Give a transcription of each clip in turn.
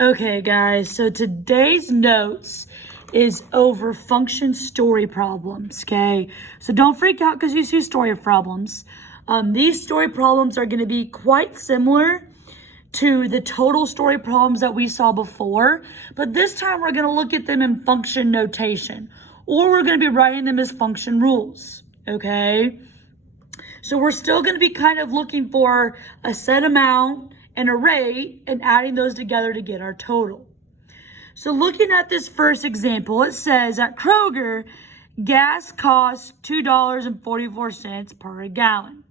Okay, guys, so today's notes is over function story problems, okay? So don't freak out because you see story problems. These story problems are going to be quite similar to the total story problems that we saw before, but this time we're going to look at them in function notation, or we're going to be writing them as function rules, okay? So we're still going to be kind of looking for a set amount and a rate and adding those together to get our total. So looking at this first example, it says at Kroger, gas costs $2.44 per gallon.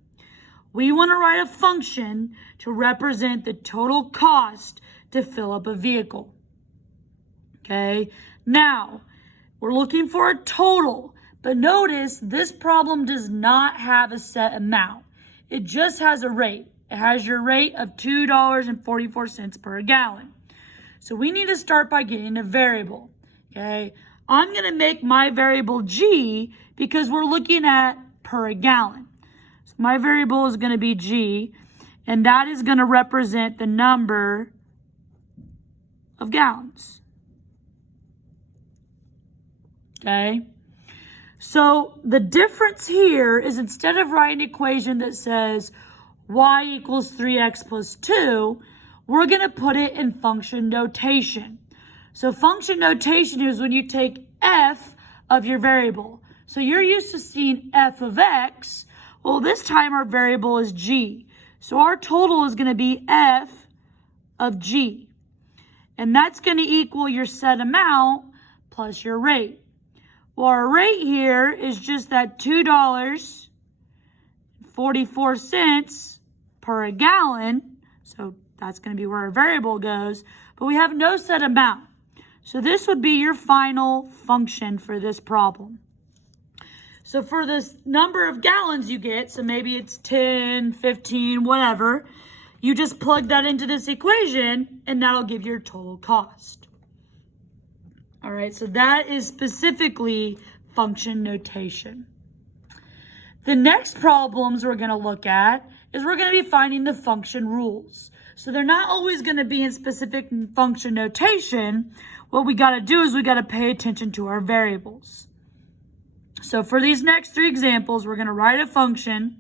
We want to write a function to represent the total cost to fill up a vehicle. Okay, now we're looking for a total, but notice this problem does not have a set amount. It just has a rate. It has your rate of $2.44 per gallon. So we need to start by getting a variable, okay? I'm going to make my variable G because we're looking at per gallon. So my variable is going to be G, and that is going to represent the number of gallons, okay? So the difference here is instead of writing an equation that says y equals 3x plus 2, we're going to put it in function notation. So function notation is when you take f of your variable. So you're used to seeing f of x. Well, this time our variable is g. So our total is going to be f of g. And that's going to equal your set amount plus your rate. Well, our rate here is just that $2.44 per gallon. So that's going to be where our variable goes. But we have no set amount. So this would be your final function for this problem. So for this number of gallons you get, so maybe it's 10, 15, whatever, you just plug that into this equation and that'll give your total cost. All right, so that is specifically function notation. The next problems we're going to look at is we're going to be finding the function rules. So they're not always going to be in specific function notation. What we got to do is we got to pay attention to our variables. So for these next three examples, we're going to write a function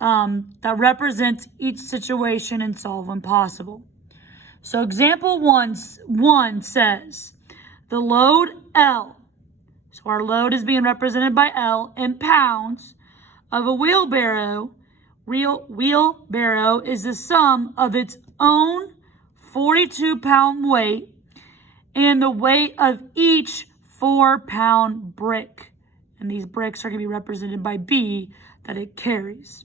that represents each situation and solve when possible. So example one says, the load L, so our load is being represented by L in pounds, of a wheelbarrow is the sum of its own 42-pound weight and the weight of each 4-pound brick. And these bricks are going to be represented by B that it carries.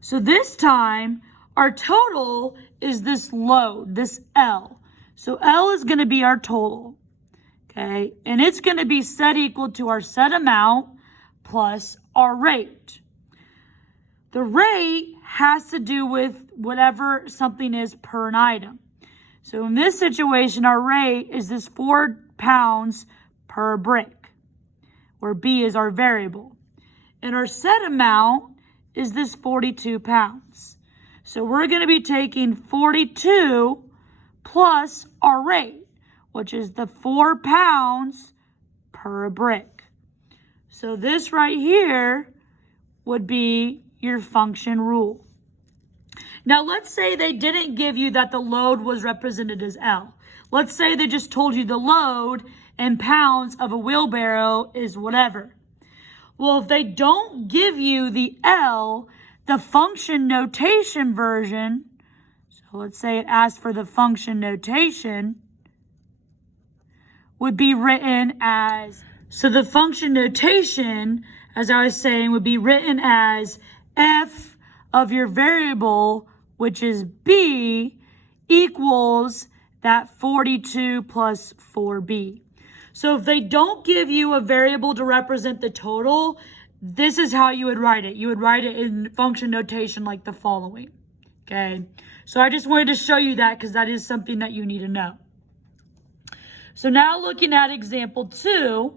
So this time, our total is this load, this L. So L is going to be our total, okay? And it's going to be set equal to our set amount plus our rate. The rate has to do with whatever something is per an item. So in this situation, our rate is this 4 pounds per brick, where B is our variable. And our set amount is this 42 pounds. So we're going to be taking 42 plus our rate, which is the 4 pounds per brick. So this right here would be your function rule. Now let's say they didn't give you that the load was represented as L. Let's say they just told you the load in pounds of a wheelbarrow is whatever. Well, if they don't give you the L, the function notation version, so let's say it asks for the function notation, would be written as, so the function notation, as I was saying, would be written as f of your variable, which is B, equals that 42 plus 4B. So if they don't give you a variable to represent the total, this is how you would write it. You would write it in function notation like the following, okay? So I just wanted to show you that because that is something that you need to know. So now looking at example 2,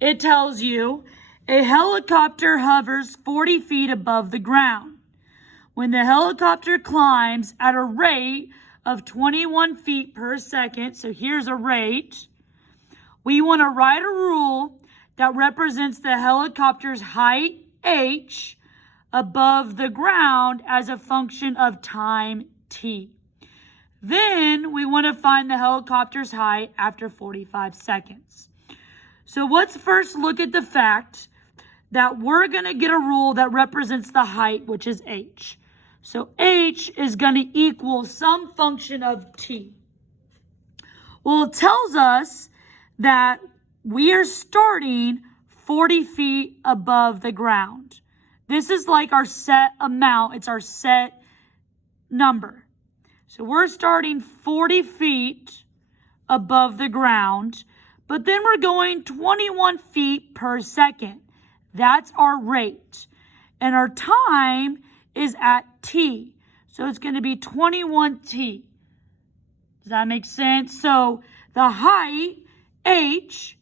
it tells you a helicopter hovers 40 feet above the ground. When the helicopter climbs at a rate of 21 feet per second. So here's a rate. We want to write a rule that represents the helicopter's height, h, above the ground as a function of time, t. Then we want to find the helicopter's height after 45 seconds. So let's first look at the fact that we're going to get a rule that represents the height, which is h. So h is going to equal some function of t. Well, it tells us that we are starting 40 feet above the ground. This is like our set amount. It's our set number. So we're starting 40 feet above the ground, but then we're going 21 feet per second. That's our rate. And our time is at t. So it's going to be 21t. Does that make sense? So the height, h,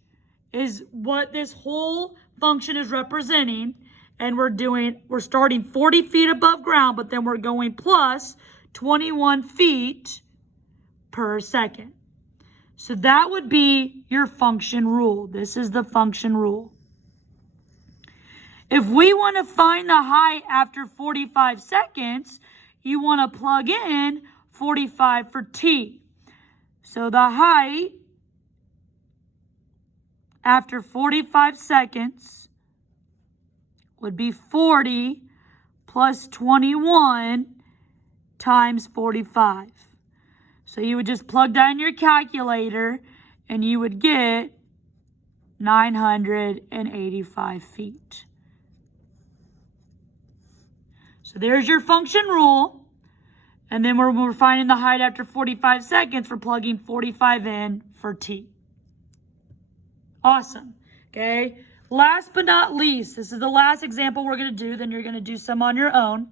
is what this whole function is representing. And we're starting 40 feet above ground, but then we're going plus 21 feet per second. So that would be your function rule. This is the function rule. If we want to find the height after 45 seconds, you want to plug in 45 for t. So the height after 45 seconds would be 40 plus 21 times 45. So you would just plug that in your calculator and you would get 985 feet. So there's your function rule. And then when we're finding the height after 45 seconds, we're plugging 45 in for t. Awesome. Okay. Last but not least, this is the last example we're going to do. Then you're going to do some on your own.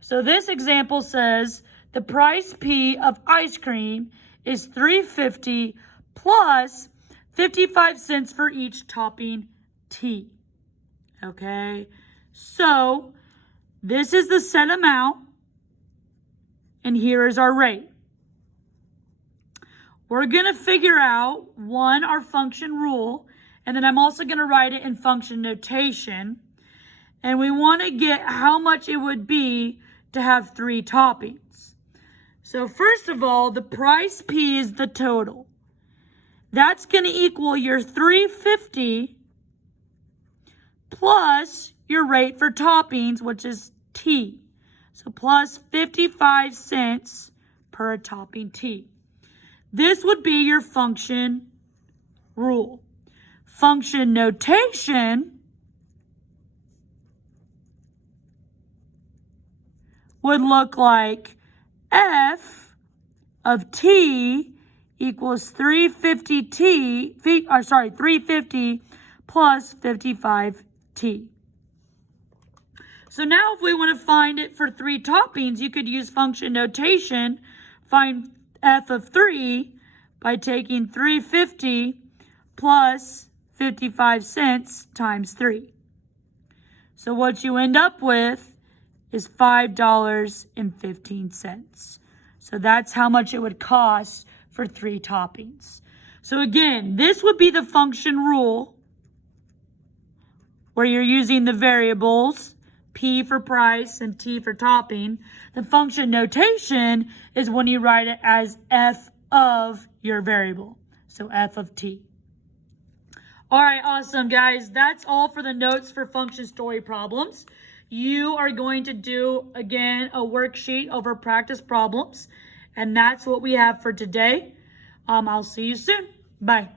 So this example says the price P of ice cream is $3.50 plus 55 cents for each topping T. Okay. So this is the set amount. And here is our rate. We're going to figure out, one, our function rule, and then I'm also going to write it in function notation. And we want to get how much it would be to have 3 toppings. So first of all, the price P is the total. That's going to equal your $3.50 plus your rate for toppings, which is T. So plus 55 cents per topping T. This would be your function rule. Function notation would look like F of T equals 350 plus 55T. So now if we want to find it for 3 toppings, you could use function notation, find F of 3 by taking 350 plus 55 cents times 3. So what you end up with is $5.15. So that's how much it would cost for 3 toppings. So again, this would be the function rule where you're using the variables P for price and T for topping. The function notation is when you write it as F of your variable. So F of T. All right, awesome, guys. That's all for the notes for function story problems. You are going to do, again, a worksheet over practice problems. And that's what we have for today. I'll see you soon. Bye.